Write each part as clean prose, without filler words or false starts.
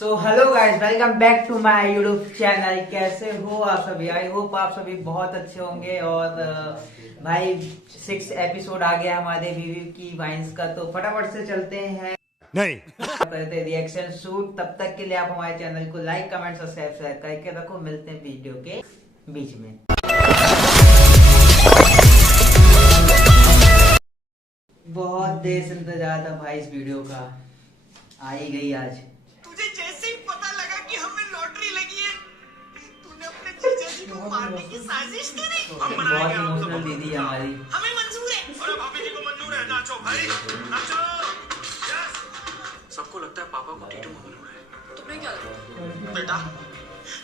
So hello guys, welcome back to my YouTube channel. कैसे हो आप सभी? आई होप आप सभी बहुत अच्छे होंगे। और भाई 6 एपिसोड आ गया हमारे वीवी की वाइन्स का, तो फटाफट से चलते हैं नहीं करते रिएक्शन शूट। तब तक के लिए आप हमारे चैनल को लाइक कमेंट सब्सक्राइब करके रखो। मिलते हैं वीडियो के बीच में। बहुत देर से इंतजार था भाई इस वीडियो का, आ ही गई आज। तुझे जैसे ही पता लगा कि हमें लॉटरी लगी है, तूने अपने जीजा जी को मारने की साजिश करी। हम बहुत बनाएंगे आपको इमोशनल दीदी है हमारी। हमें मंजूर है। अरे भाभी जी को मंजूर है। नाचो भाई, नाचो। यस। सबको लगता है पापा को टीटू मंजूर है। तुम्हें क्या लगता है? बेटा,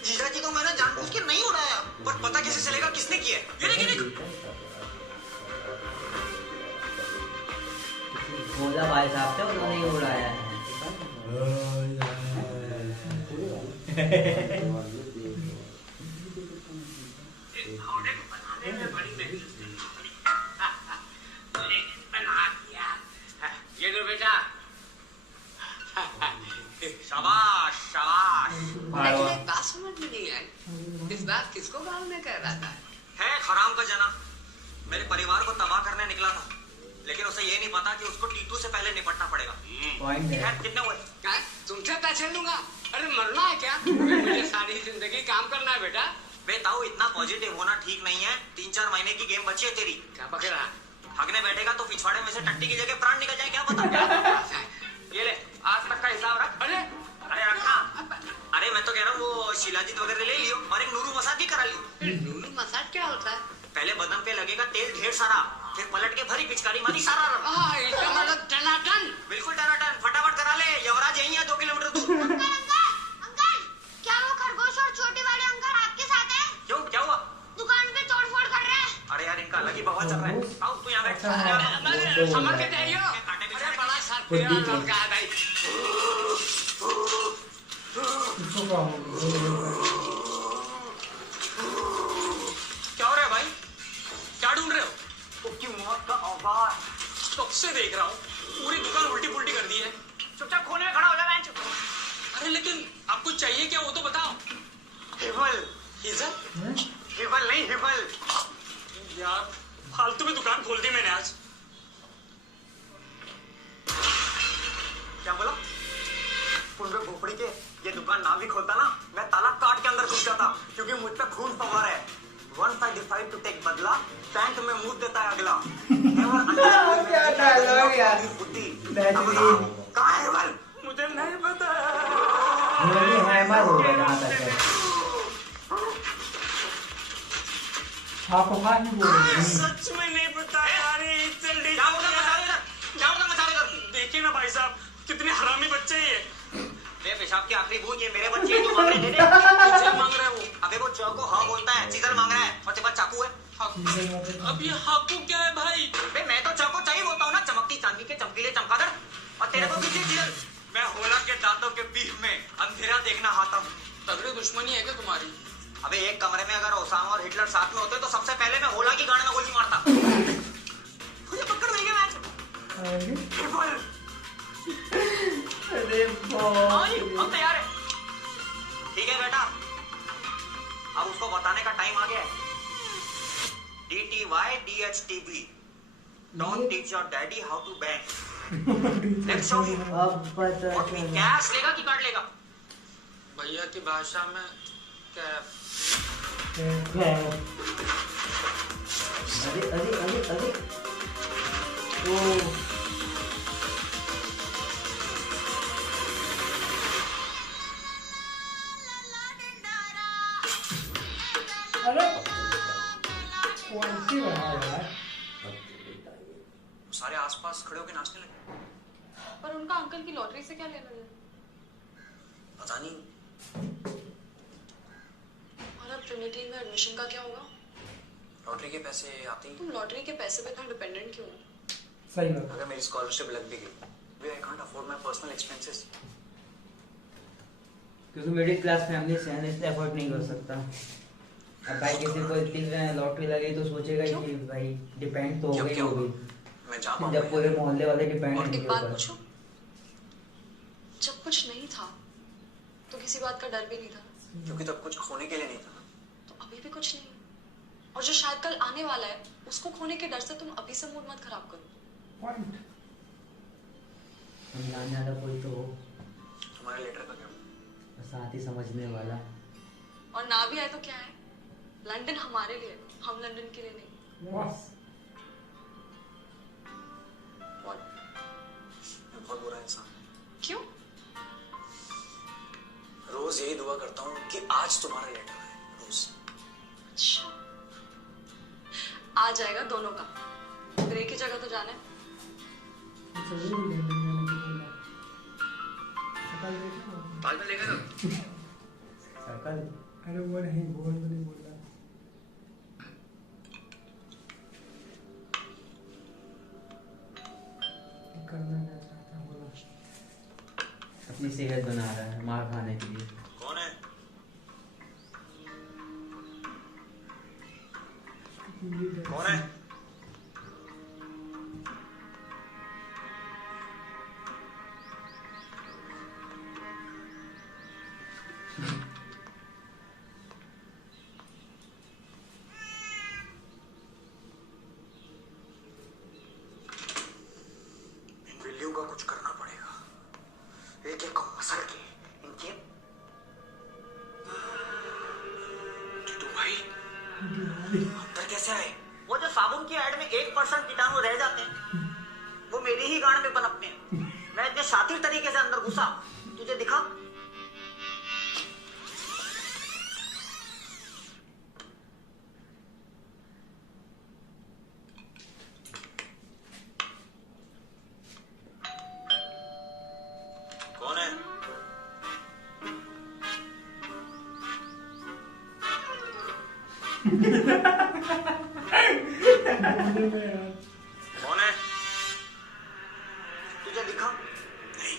जीजा जी को मैंने जानबूझ के नहीं उड़ाया, पर पता कैसे चलेगा किसने किया है? ये देख। बोला भाई साहब से उन्होंने ही उड़ाया है। ये लो बेटा। शाबाश शाबाश। लेकिन एक बात समझ में नहीं आई, इस बात किसको मालूम कह रहा था? है खराम का जना, मेरे परिवार को तबाह करने निकला था, लेकिन उसे ये नहीं पता कि उसको टीटू से पहले निपटना पड़ेगा। पॉइंट है। खैर, कितने हुए? क्या तुमसे पैसे लूंगा? अरे मरना है क्या? मुझे सारी जिंदगी काम करना है बेटा। बेताऊ, इतना पॉजिटिव होना ठीक नहीं है। 3-4 महीने की गेम बची है तेरी। क्या पकड़ रहा? भागने बैठेगा तो पिछवाड़े में से टट्टी की जगह प्राण निकल जाए, क्या पता। ये ले, आज तक का हिसाब रख। अरे अरे रखना। अरे मैं तो कह रहा हूँ वो शिलाजीत वगैरह ले लियो और एक नूरू मसाज भी करा लियो। नूरू मसाज क्या होता है? पहले बदन पे लगेगा तेल ढेर सारा, फिर पलट के भरी पिचकारी मारी सारा रंग। इसका मतलब टनाटन। बिल्कुल टनाटन, फटाफट करा ले। यवराज यही है 2 किलोमीटर दूर। अंकल, क्या वो खरगोश और छोटे वाले अंकल आपके साथ हैं? क्यों, क्या हुआ? दुकान पे तोड़फोड़ कर रहे हैं। अरे यार, इनका अलग ही बवाल चल रहा है। आओ तू यहाँ बैठ। समझ के जाइयो। कांटे भी अरे बड़ा साथ लड़का है भाई। क्या हो रहा है भाई? क्या ढूंढ रहे हो? उसकी मौत का औजार कब से देख रहा हूँ। पूरी दुकान उल्टी पुल्टी कर दी है। चुपचाप खोने में खड़ा हो जा। अरे लेकिन आपको चाहिए क्या, वो तो बताओ। हिबल। हिजल? हिबल नहीं, हिबल। यार फालतू में दुकान खोल दी मैंने आज। क्या बोला? उनके भोपड़ी के ये दुकान ना भी खोलता ना, मैं ताला काट के अंदर घुस जाता, क्योंकि मुझ पे खून फव्वार है। Once I decide to take बदला, पैंट में मुंह देता है अगला। क्या डायलॉग यार। बुद्धि बेहतरीन। कहाँ है हिबल? मुझे नहीं पता। हैमर हो गया जहाँ तक है। आपको बात नहीं बोल रही। सच में नहीं पता यार। जल्दी क्या होगा मसाले कर। देखिए ना भाई साहब, कितने हरामी बच्चे हैं ये। पेशाब की आखिरी बूंद ये मेरे बच्चे जो मांग रहे थे। मुझे मांग रहे वो। अबे वो चौको हाँ बोलता है, चीजल मांग रहा है, और तेरे पास चाकू है। अब ये हाकू क्या है भाई? बे मैं तो चाकू चाहिए बोलता हूँ ना, चमकती चांदी के चमकीले चमकादड़। और तेरे को पीछे चीजल। मैं होला के दांतों के बीच में अंधेरा देखना आता हूँ। तगड़ी दुश्मनी है क्या तुम्हारी? अबे एक कमरे में अगर ओसामा और हिटलर साथ में होते तो सबसे पहले मैं होला की गाड़ में गोली मारता। मुझे पकड़ नहीं गया मैच। अरे हम तैयार है। ठीक है बेटा, अब उसको बताने का टाइम आ गया है। DTY DHTB Don't teach your daddy how to bang. Let's show you. अब पता What me चला। कैश लेगा कि कार्ड लेगा? भैया की भाषा में कैफ। अरे अरे अरे अरे ओ सारे आसपास खड़े होकर नाचने लगे। पर उनका अंकल की लॉटरी से क्या लेना देना? पता नहीं। और अब ट्रिनिटी में एडमिशन का क्या होगा? लॉटरी के पैसे आते ही। तुम लॉटरी के पैसे पे इतना डिपेंडेंट क्यों हो? सही बात। अगर मेरी स्कॉलरशिप लग भी गई, वे I can't afford my personal expenses. क्योंकि मिडिल क्लास फैमिली से है, इसलिए अफोर्ड नहीं कर सकता। अब भाई किसी को इतनी लॉटरी लगी तो सोचेगा कि भाई डिपेंड तो हो गई होगी। मैं जा पाऊंगा जब पूरे मोहल्ले वाले डिपेंड और नहीं एक बात होगा। पूछो, जब कुछ नहीं था तो किसी बात का डर भी नहीं था। क्योंकि तब कुछ खोने के लिए नहीं था। तो अभी भी कुछ नहीं, और जो शायद कल आने वाला है उसको खोने के डर से तुम अभी से मूड मत खराब करो। पॉइंट। समझाने वाला कोई तो हो, तुम्हारे लेटर का क्या हुआ? साथ ही समझने वाला। और ना भी आए तो क्या है, लंदन हमारे लिए, हम लंदन के लिए नहीं। बस What? मैं बहुत बुरा इंसान हूँ। क्यों? रोज यही दुआ करता हूँ कि आज तुम्हारा लेटर आए, रोज। अच्छा, आ जाएगा दोनों का, फिर एक ही जगह तो जाना है। जरूर लंदन जाने की बोला। सकल देखो। बाद में लेगा ना। सकल अरे वो नहीं, बोल तो नहीं बोल रहा। करना क्या चाहता बोला। अपनी सेहत बना रहा है मार खाने के लिए। कौन है? कौन है? इन बिल्लियों का कुछ करना पड़ेगा। एक एक को मसल के इनके। टीटू भाई, अंदर कैसे आए? वो जो साबुन की ऐड में 1% कीटाणु रह जाते हैं, वो मेरी ही गांड में पनपते हैं। मैं इतने शातिर तरीके से अंदर घुसा, तुझे दिखा? कौन है? कौन है? तुझे दिखा? नहीं।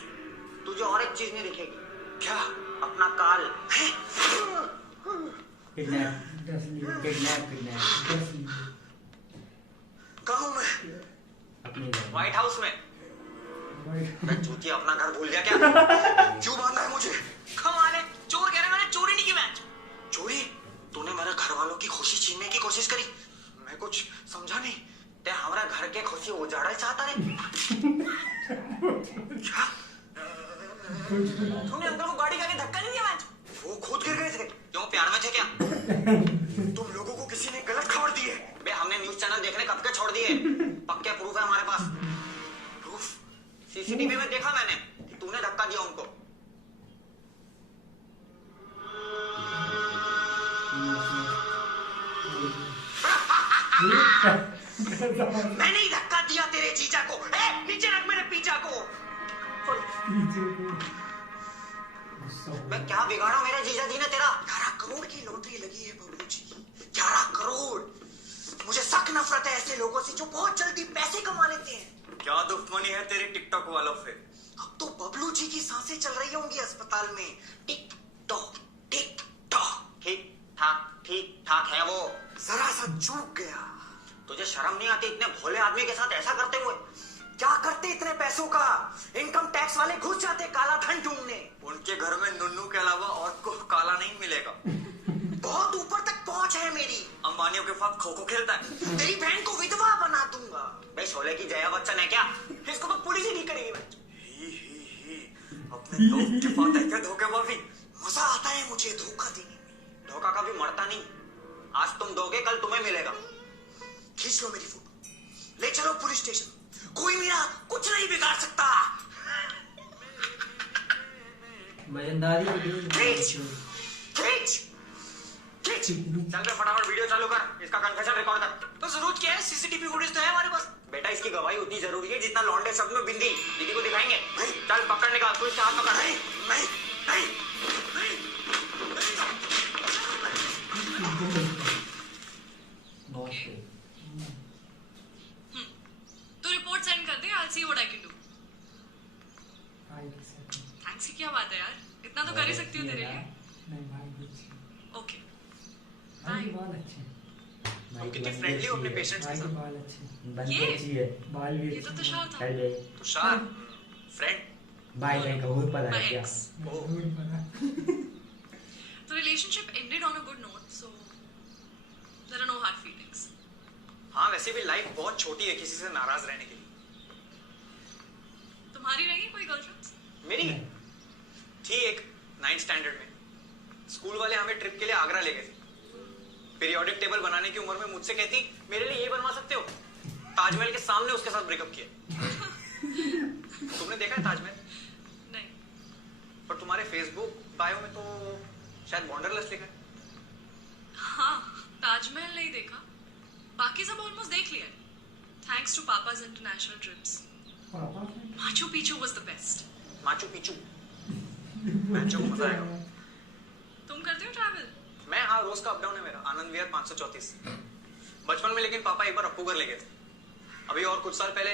तुझे और एक चीज नहीं दिखेगी। क्या? अपना काल। किडनैप दस लिए। किडनैप किडनैप 10 लिए। कहाँ हूँ मैं? अपने घर। व्हाइट हाउस में। भाई मैं चूतिया अपना घर भूल गया क्या? क्यों मारना है मुझे? कमाल है, चोर कह रहे मैंने चोरी नहीं की। मैं चोरी? तूने मेरे घर वालों की खुशी छीनने की कोशिश करी। मैं कुछ समझा नहीं। ते हमारा घर के खुशी उजाड़ा चाहता रे। क्या? तूने अंकल को गाड़ी का धक्का नहीं दिया? मैं वो खुद गिर गए थे। क्यों, प्यार में थे क्या? तुम लोगों को किसी ने गलत खबर दी है। बे हमने न्यूज़ चैनल देखने कब के छोड़ दिए। पक्के प्रूफ है हमारे पास। प्रूफ? सीसीटीवी में देखा मैंने कि तूने धक्का दिया उनको। मैंने ही धक्का दिया तेरे जीजा को। नीचे रख मेरे पीछा को। मैं क्या बिगाड़ा मेरे जीजा जी ने तेरा? 11 करोड़ की लॉटरी लगी है बबलू जी। 11 करोड़। मुझे सख्त नफरत है ऐसे लोगों से जो बहुत जल्दी पैसे कमा लेते हैं। क्या दुश्मनी है तेरी टिकटॉक वालों से? अब तो बबलू जी की सांसें चल रही होंगी अस्पताल में। Tick tock tick tock. ठीक ठाक है वो। जरा सा चूक गया। तुझे शर्म नहीं आती इतने भोले आदमी के साथ ऐसा करते हुए? क्या करते इतने पैसों का? इनकम टैक्स वाले घुस जाते काला धन ढूंढने। उनके घर में नुन्नू के अलावा और को काला नहीं मिलेगा। बहुत ऊपर तक पहुंच है मेरी। अंबानियों के साथ खो खो खेलता है। तेरी बहन को विधवा बना दूंगा। भाई शोले की जया बच्चन है क्या? इसको तो पुलिस ही नहीं करेगी। ही अपने दोस्त के साथ ऐसे धोखेबाजी। मजा आता है मुझे धोखा देने में। धोखा कभी मरता नहीं। आज तुम दोगे कल तुम्हें मिलेगा। खींच लो मेरी फोटो, ले चलो पुलिस स्टेशन। कोई मेरा कुछ नहीं बिगाड़ सकता। वजनदारी खींच खींच खींच। चल बे फटाफट वीडियो चालू कर। इसका कन्फेशन रिकॉर्ड कर। तो जरूरत क्या है? सीसीटीवी फुटेज तो है हमारे पास। बेटा इसकी गवाही उतनी जरूरी है जितना लौंडे शब्द में बिंदी दीदी को दिखाएंगे। चल पकड़ निकाल। तू इसके हाथ पकड़। नहीं नहीं नहीं। तो रिपोर्ट सेंड कर दे, I'll see what I can do। भाई किसे थैंक्स की क्या बात है यार, इतना तो कर ही सकती हूँ तेरे लिए। नहीं भाई कुछ ओके भाई के बाल अच्छे हैं। तुम कितनी फ्रेंडली हो अपने पेशेंट्स के भाई के साथ। बाल अच्छे हैं। बंदी ये? अच्छी है। बाल भी ये अच्छे तो हैं। तुषार था। Hello Tushar friend. भाई भाई का बहुत पता My है क्या? ex. नहीं पता। The relationship ended on a good note, so there are no hard feelings. हाँ वैसे भी लाइफ बहुत छोटी है किसी से नाराज रहने के लिए। तुम्हारी रही कोई गर्लफ्रेंड्स? मेरी थी एक 9th स्टैंडर्ड में। स्कूल वाले हमें ट्रिप के लिए आगरा ले गए थे। पीरियोडिक टेबल बनाने की उम्र में मुझसे कहती मेरे लिए ये बनवा सकते हो। ताजमहल के सामने उसके साथ ब्रेकअप किया। तुमने देखा है ताजमहल? नहीं. पर तुम्हारे फेसबुक बायो में तो शायद वंडरलस्ट लिखा है। हाँ, ताजमहल नहीं देखा. बाकी सब ऑलमोस्ट देख लिया. Thanks to Papa's international trips. पापा Machu Picchu was the best. Machu Picchu मैचो को मजा आएगा। तुम करते हो ट्रैवल? मैं हाँ रोज का अप डाउन है मेरा। आनंद विहार 534 बचपन में, लेकिन पापा एक बार अप्पू घर ले गए थे। अभी और कुछ साल पहले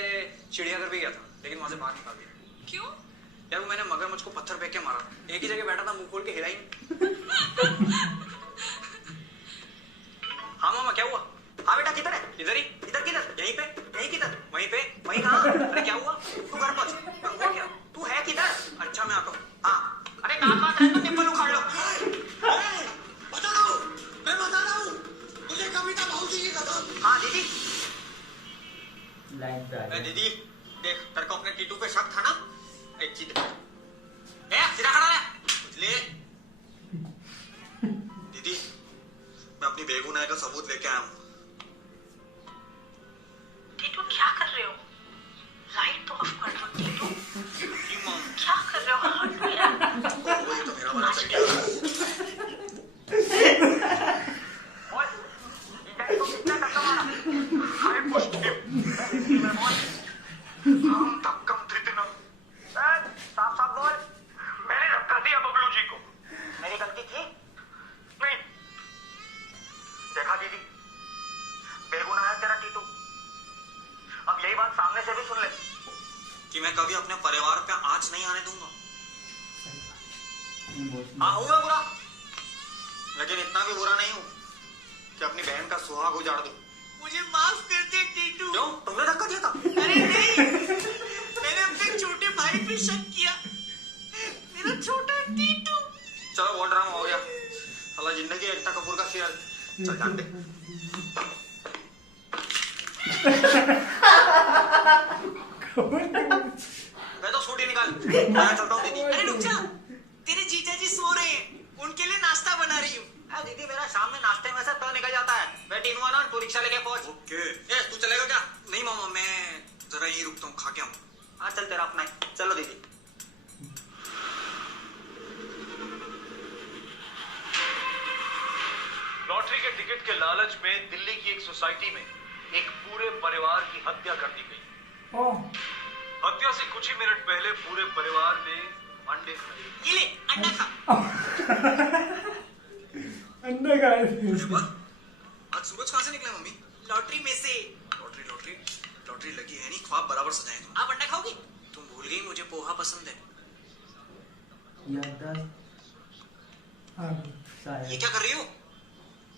चिड़ियाघर भी गया था, लेकिन वहां से बाहर निकाल दिया। क्यों? यार वो मैंने मगरमच्छ को पत्थर फेंक के मारा। एक ही जगह बैठा था, मुंह खोल के हिला ही नहीं। हाँ मामा क्या हुआ? हाँ बेटा किधर है? इधर ही। इधर किधर? यहीं पे? यहीं किधर? वहीं पे? वहीं कहाँ? अरे क्या हुआ? तू घर पहुंच। हुआ क्या? तू है किधर? अच्छा मैं आता हूँ। हाँ अरे कहाँ रहना, निप्पल उखाड़ लो। बता रहा हूँ, मैं बता रहा हूँ, मुझे कविता भाऊजी की कसम। हाँ दीदी। लाइन पे आ गया। दीदी देख, तेरे को अपने टीटू पे शक था ना? एक चीज सीधा खड़ा है। ले दीदी, मैं अपनी बेगुनाही का सबूत लेके आया हूँ। टीटू क्या कर रहे हो? लाइट तो ऑफ कर दो टीटू। क्या कर रहे हो? हट मेरा। वही तो मेरा वाला चल गया। ओए, इधर तो कितना टक्का मारा? अरे पुष्ट हिम। हम धक्कम त्रितनम। साफ साफ बोल। मैंने धक्का दिया बबलू जी को। मेरी गलती थी? नहीं। देखा दीदी, बेगुनाह है तेरा टीटू। अब यही बात सामने से भी सुन ले कि मैं कभी अपने परिवार पे आंच नहीं आने दूंगा। हाँ हूँ मैं बुरा, लेकिन इतना भी बुरा नहीं हूँ कि अपनी बहन का सुहाग उजाड़ दूं। मुझे माफ कर दे टीटू। क्यों? तुमने धक्का दिया था? अरे नहीं, मैंने अपने छोटे भाई पे शक किया। मेरा छोटा टीटू। चलो वो ड्रामा हो गया। साला जिंदगी एकता कपूर का सीरियल। चल जान दे। मैं तो स्कूटी निकाल, मैं चलता हूँ दीदी। अरे रुक जा, तेरे जीजा जी सो रहे हैं, उनके लिए नाश्ता बना रही हूँ। दीदी मेरा शाम में नाश्ते में से तो निकल जाता है। मैं टीनू आना, तू रिक्शा लेके पहुंच। ओके। तू चलेगा क्या? नहीं मामा, मैं जरा यहीं रुकता हूँ, खा के आऊँ। हाँ चल, तेरा अपना है। चलो दीदी। लॉटरी के टिकट के लालच में दिल्ली की एक सोसाइटी में एक पूरे परिवार की हत्या कर दी गई। ओह हत्या से कुछ ही मिनट पहले पूरे परिवार ने अंडे खाए। ये ले अंडा खा। अंडा का आज सूरज कहाँ से निकला मम्मी? लॉटरी में से। लॉटरी लॉटरी लॉटरी लगी है नहीं, ख्वाब बराबर सजाए तुम। आप अंडा खाओगी? तुम भूल गई मुझे पोहा पसंद है। ये क्या कर रही हो?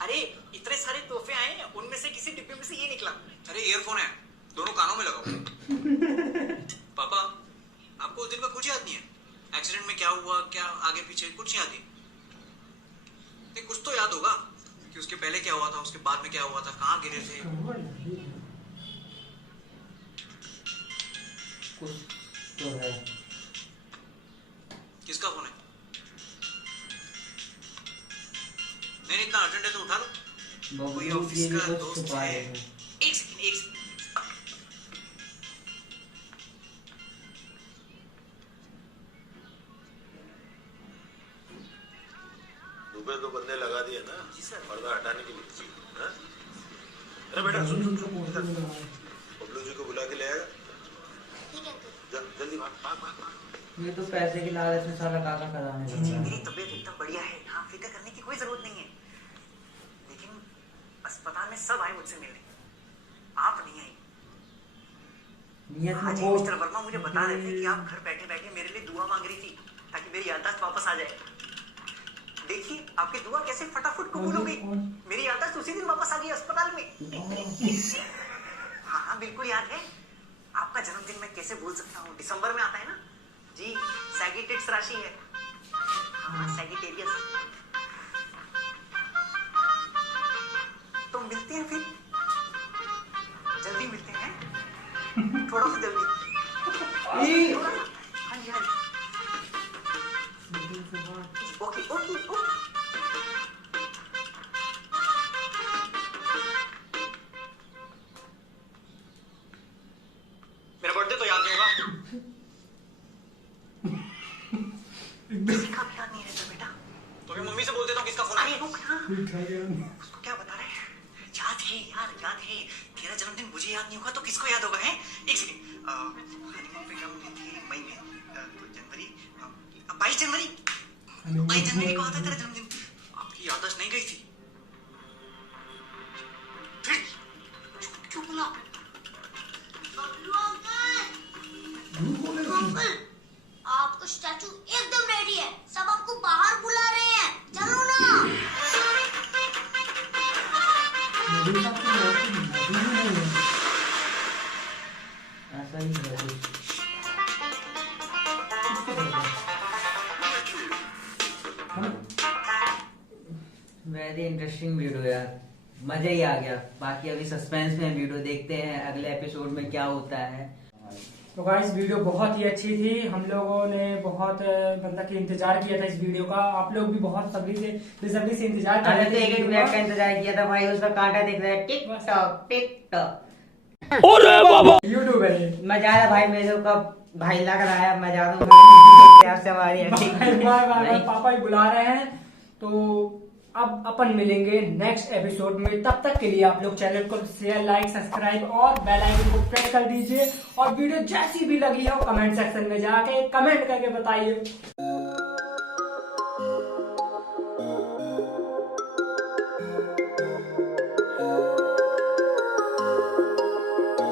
अरे इतने सारे तोहफे आए हैं, उनमें से किसी डिब्बे में से ये निकला। अरे ईयरफोन है, दोनों कानों में लगाओ। पापा, आपको उस दिन का कुछ याद नहीं है? एक्सीडेंट में क्या हुआ, क्या आगे पीछे कुछ याद नहीं? नहीं कुछ तो याद होगा कि उसके पहले क्या हुआ था, उसके बाद में क्या हुआ था, कहाँ गिरे थे। कुछ तो है। किसका फोन है? नहीं इतना अर्जेंट है तो उठा लो। कोई बबलू ऑफिस ये का भी कुछ दोस्त छुपा है। रहे हैं। एक सेकंड। दुबे तो बंदे लगा दिए ना जी सर। पर्दा हटाने के लिए। हाँ? अरे बेटा सुन सुन सुन बबलू जी को बुला के ले आएगा। जल्दी भाग भाग भाग भाग। ये तो पैसे की लालच में साला काका कराने लग रहा मेरी है। तबीयत एकदम बढ़िया है, हाँ फिक्र करने की कोई जरूरत नहीं है। लेकिन अस्पताल में सब आए मुझसे मिलने, आप नहीं आई। नियत में आज वो मिस्टर वर्मा मुझे बता रहे थे कि आप घर बैठे बैठे मेरे लिए दुआ मांग रही थी ताकि मेरी याददाश्त वापस आ जाए। देखिए आपकी दुआ कैसे फटाफट कबूल हो गई। मेरी याददाश्त उसी दिन वापस आ गई अस्पताल में। हाँ हाँ बिल्कुल याद है। आपका जन्मदिन मैं कैसे भूल सकता हूँ, दिसंबर में आता है ना। जी सैगिटेट्स राशि है। हाँ सैगिटेरियस। तो मिलते हैं फिर, जल्दी मिलते हैं, थोड़ा सा जल्दी। हाँ जी हाँ जी। Okay okay okay. मेरा बर्थडे तो याद नहीं होगा। किसी का भी याद नहीं रहता बेटा। तो मैं मम्मी से बोल देता हूँ किसका फोन अरे है। रुक ना, उसको क्या बता रहे हैं? याद है यार, याद है। तेरा जन्मदिन मुझे याद नहीं होगा तो किसको याद होगा? है एक सेकंड, हनीमून पे हम गए थे मई में, तो जनवरी, 22 जनवरी। 22 जनवरी को आता है तेरा जन्मदिन। आपकी याददाश्त नहीं गई थी। फिर झूठ क्यों बोला? अंकल, आपका स्टैचू एकदम रेडी है, सब आपको बाहर बुला रहे हैं, चलो ना। ऐसा ही है कुछ। वेरी इंटरेस्टिंग वीडियो यार, मजा ही आ गया। बाकी अभी सस्पेंस में वीडियो देखते हैं अगले एपिसोड में क्या होता है। तो गाइस वीडियो बहुत ही अच्छी थी। हम लोगों ने बहुत मतलब कि इंतजार किया था इस वीडियो का। आप लोग भी बहुत बेसब्री से इंतजार कर मैंने रहे तो थे एक वीडियो मिनट का। का इंतजार किया था भाई, उसका कांटा दिख रहा है tick tock tick tock. YouTube है। मैं जा रहा भाई, मेरे को भाई लग रहा है, मैं जा रहा हूँ प्यार से हमारी बाय पापा ही बुला रहे हैं। तो अब अपन मिलेंगे नेक्स्ट एपिसोड में। तब तक के लिए आप लोग चैनल को शेयर, लाइक, सब्सक्राइब और बेल आइकन को प्रेस कर दीजिए। और वीडियो जैसी भी लगी हो कमेंट सेक्शन में जाके कमेंट करके बताइए।